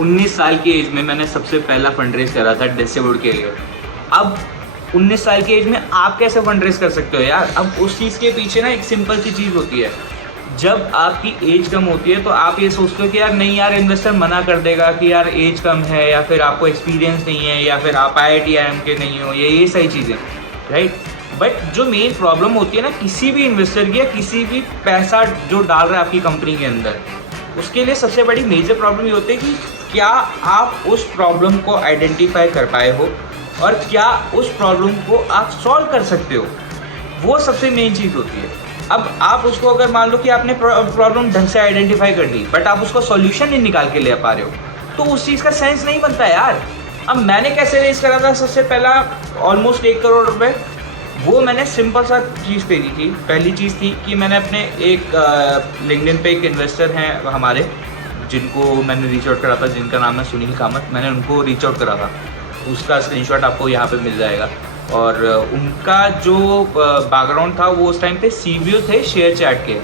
19 साल की एज में मैंने सबसे पहला फंड रेज करा था डेसिवुड के लिए। अब 19 साल की एज में आप कैसे फंड रेज कर सकते हो यार? अब उस चीज़ के पीछे ना एक सिंपल सी चीज़ होती है, जब आपकी एज कम होती है तो आप ये सोचते हो कि यार नहीं यार, इन्वेस्टर मना कर देगा कि यार एज कम है, या फिर आपको एक्सपीरियंस नहीं है, या फिर आप IIT IIM के नहीं हो, ये सही चीज़ें, राइट। बट जो मेन प्रॉब्लम होती है ना किसी भी इन्वेस्टर की, या किसी भी पैसा जो डाल रहा है आपकी कंपनी के अंदर, उसके लिए सबसे बड़ी मेजर प्रॉब्लम ये होती है कि क्या आप उस प्रॉब्लम को आइडेंटिफाई कर पाए हो और क्या उस प्रॉब्लम को आप सॉल्व कर सकते हो। वो सबसे मेन चीज़ होती है। अब आप उसको अगर मान लो कि आपने प्रॉब्लम ढंग से आइडेंटिफाई कर ली बट आप उसको सॉल्यूशन नहीं निकाल के ले पा रहे हो, तो उस चीज़ का सेंस नहीं बनता यार। अब मैंने कैसे रेज करा था सबसे पहला ऑलमोस्ट 1 करोड़ रुपए। वो मैंने सिंपल सा चीज़ करी थी। पहली चीज़ थी कि मैंने अपने एक लिंक्डइन पे एक इन्वेस्टर हैं हमारे, जिनको मैंने रीच आउट करा था, जिनका नाम है सुनील कामत। मैंने उनको रीच आउट करा था, उसका स्क्रीनशॉट आपको यहाँ पे मिल जाएगा। और उनका जो बैकग्राउंड था वो उस टाइम पे CBO थे शेयर चैट के।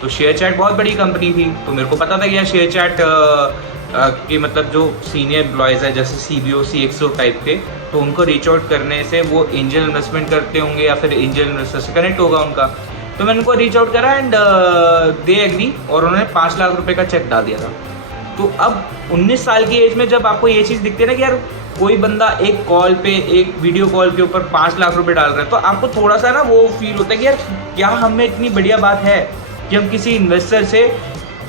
तो शेयर चैट बहुत बड़ी कंपनी थी, तो मेरे को पता था कि यार शेयर चैट कि मतलब जो सीनियर एम्प्लॉयज़ है जैसे CBO CXO टाइप के, तो उनको रीच आउट करने से वो एंजल इन्वेस्टमेंट करते होंगे या फिर एंजल इन्वेस्टर से कनेक्ट होगा उनका। तो मैंने उनको रीच आउट करा एंड दे एग्री, और उन्होंने 5 लाख रुपए का चेक डाल दिया था। तो अब 19 साल की एज में जब आपको ये चीज़ दिखती है ना कि यार कोई बंदा एक कॉल पे, एक वीडियो कॉल के ऊपर 5 लाख रुपए डाल रहा है, तो आपको थोड़ा सा ना वो फील होता है कि यार क्या हमें इतनी बढ़िया बात है कि हम किसी इन्वेस्टर से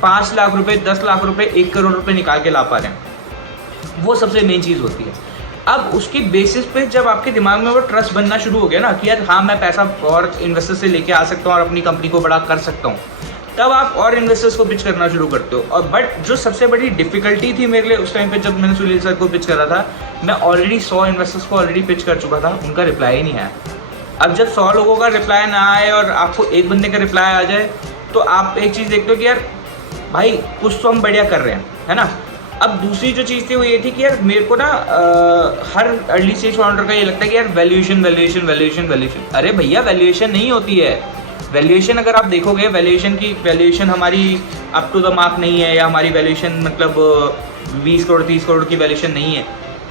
5 लाख रुपए, 10 लाख रुपए, 1 करोड़ रुपए निकाल के ला पा रहे हैं। वो सबसे मेन चीज़ होती है। अब उसकी बेसिस पे जब आपके दिमाग में वो ट्रस्ट बनना शुरू हो गया ना कि यार हाँ मैं पैसा और इन्वेस्टर से लेके आ सकता हूँ और अपनी कंपनी को बड़ा कर सकता हूँ, तब आप और इन्वेस्टर्स को पिच करना शुरू करते हो। और बट जो सबसे बड़ी डिफिकल्टी थी मेरे लिए उस टाइम पे जब मैंने सुनील सर को पिच करा था, मैं ऑलरेडी 100 इन्वेस्टर्स को ऑलरेडी पिच कर चुका था, उनका रिप्लाई ही नहीं आया। अब जब 100 लोगों का रिप्लाई ना आए और आपको एक बंदे का रिप्लाई आ जाए, तो आप एक चीज़ देखते हो कि यार भाई कुछ तो हम बढ़िया कर रहे हैं, है ना। अब दूसरी जो चीज़ थी वो ये थी कि यार मेरे को ना हर अर्ली स्टेज फाउंडर का ये लगता है कि यार वैल्यूएशन वैल्यूएशन वैल्यूएशन वैल्यूएशन। अरे भैया वैल्यूएशन नहीं होती है। वैल्यूएशन अगर आप देखोगे, वैल्यूएशन हमारी अप टू द मार्क नहीं है, या हमारी वैल्यूएशन मतलब 20 करोड़ 30 करोड़ की वैल्यूएशन नहीं है।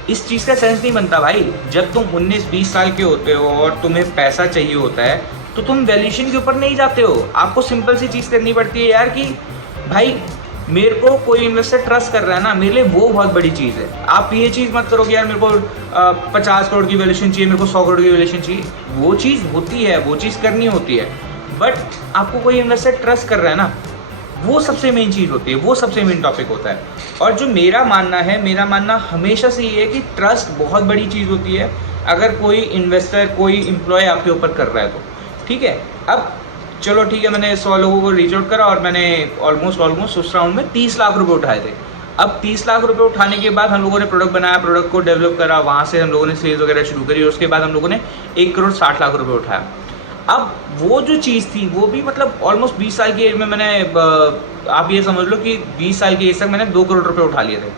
इस चीज़ का सेंस नहीं बनता भाई। जब तुम 19-20 साल के होते हो और तुम्हें पैसा चाहिए होता है, तो तुम वैल्यूएशन के ऊपर नहीं जाते हो। आपको सिंपल सी चीज़ करनी पड़ती है यार कि भाई मेरे को कोई इन्वेस्टर ट्रस्ट कर रहा है ना, मेरे लिए वो बहुत बड़ी चीज़ है। आप ये चीज़ मत करो कि यार मेरे को 50 करोड़ की वैल्यूएशन चाहिए, मेरे को 100 करोड़ की वैल्यूएशन चाहिए। वो चीज़ होती है, वो चीज़ करनी होती है, बट आपको कोई इन्वेस्टर ट्रस्ट कर रहा है ना, वो सबसे मेन चीज़ होती है, वो सबसे मेन टॉपिक होता है। और जो मेरा मानना हमेशा से ये है कि ट्रस्ट बहुत बड़ी चीज़ होती है अगर कोई इन्वेस्टर, कोई एम्प्लॉय आपके ऊपर कर रहा है तो। ठीक है, अब चलो ठीक है, मैंने 100 लोगों को रीच आउट करा और मैंने ऑलमोस्ट उस राउंड में 30 लाख रुपए उठाए थे। अब 30 लाख रुपए उठाने के बाद हम लोगों ने प्रोडक्ट बनाया, प्रोडक्ट को डेवलप करा, वहाँ से हम लोगों ने सेल्स वगैरह शुरू करी, और उसके बाद हम लोगों ने 1 करोड़ 60 लाख रुपए उठाया। अब वो जो चीज़ थी वो भी मतलब ऑलमोस्ट 20 साल की एज में मैंने, आप ये समझ लो कि 20 साल की एज तक मैंने 2 करोड़ रुपए उठा लिए थे।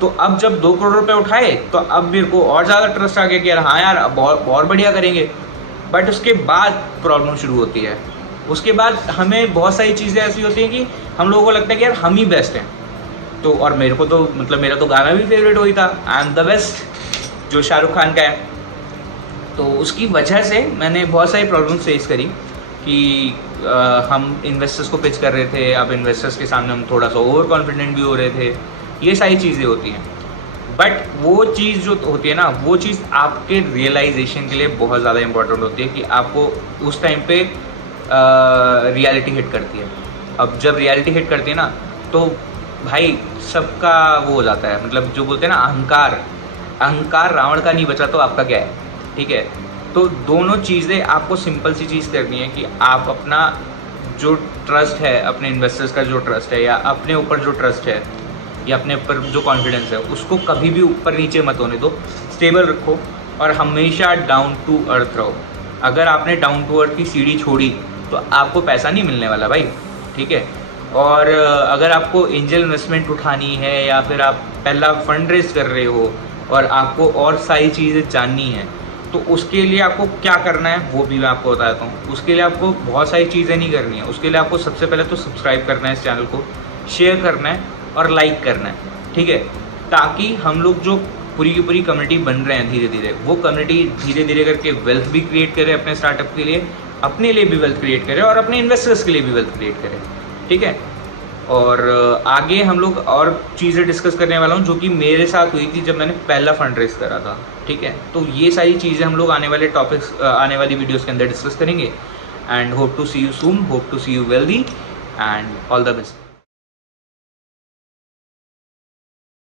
तो अब जब 2 करोड़ रुपए उठाए तो अब मेरे को और ज़्यादा ट्रस्ट आ गया कि यार हाँ यार अब बहुत बढ़िया करेंगे। बट उसके बाद प्रॉब्लम शुरू होती है। उसके बाद हमें बहुत सारी चीज़ें ऐसी होती हैं कि हम लोगों को लगता है कि यार हम ही बेस्ट हैं। तो और मेरे को तो मतलब मेरा तो गाना भी फेवरेट वही था, आई एम द बेस्ट, जो शाहरुख खान का है। तो उसकी वजह से मैंने बहुत सारी प्रॉब्लम्स फेस करी कि हम इन्वेस्टर्स को पिच कर रहे थे, अब इन्वेस्टर्स के सामने हम थोड़ा सा ओवर कॉन्फिडेंट भी हो रहे थे। ये सारी चीज़ें होती हैं, बट वो चीज़ जो होती है ना, वो चीज़ आपके रियलाइजेशन के लिए बहुत ज़्यादा इंपॉर्टेंट होती है कि आपको उस टाइम पे रियलिटी हिट करती है। अब जब रियलिटी हिट करती है ना, तो भाई सबका वो हो जाता है, मतलब जो बोलते हैं ना अहंकार रावण का नहीं बचा तो आपका क्या है। ठीक है, तो दोनों चीज़ें आपको सिंपल सी चीज़ करनी है कि आप अपना जो ट्रस्ट है, अपने इन्वेस्टर्स का जो ट्रस्ट है, या अपने ऊपर जो ट्रस्ट है, या अपने ऊपर जो कॉन्फिडेंस है, उसको कभी भी ऊपर नीचे मत होने दो, स्टेबल रखो और हमेशा डाउन टू अर्थ रहो। अगर आपने डाउन टू अर्थ की सीढ़ी छोड़ी तो आपको पैसा नहीं मिलने वाला भाई। ठीक है, और अगर आपको एंजल इन्वेस्टमेंट उठानी है या फिर आप पहला फंड रेज कर रहे हो और आपको और सारी चीज़ें जाननी है, तो उसके लिए आपको क्या करना है वो भी मैं आपको बताता हूँ। उसके लिए आपको बहुत सारी चीज़ें नहीं करनी है। उसके लिए आपको सबसे पहले तो सब्सक्राइब करना है इस चैनल को, शेयर करना है और लाइक करना है। ठीक है, ताकि हम लोग जो पूरी की पूरी कम्युनिटी बन रहे हैं धीरे धीरे, वो कम्युनिटी धीरे धीरे करके वेल्थ भी क्रिएट करे अपने स्टार्टअप के लिए, अपने लिए भी वेल्थ क्रिएट करे और अपने इन्वेस्टर्स के लिए भी वेल्थ क्रिएट करे, ठीक है। और आगे हम लोग और चीज़ें डिस्कस करने वाला हूँ जो कि मेरे साथ हुई थी जब मैंने पहला फंड रेस करा था, ठीक है। तो ये सारी चीज़ें हम लोग आने वाले टॉपिक्स, आने वाली वीडियोस के अंदर डिस्कस करेंगे। And hope to see you soon, hope to see you wealthy and all the best.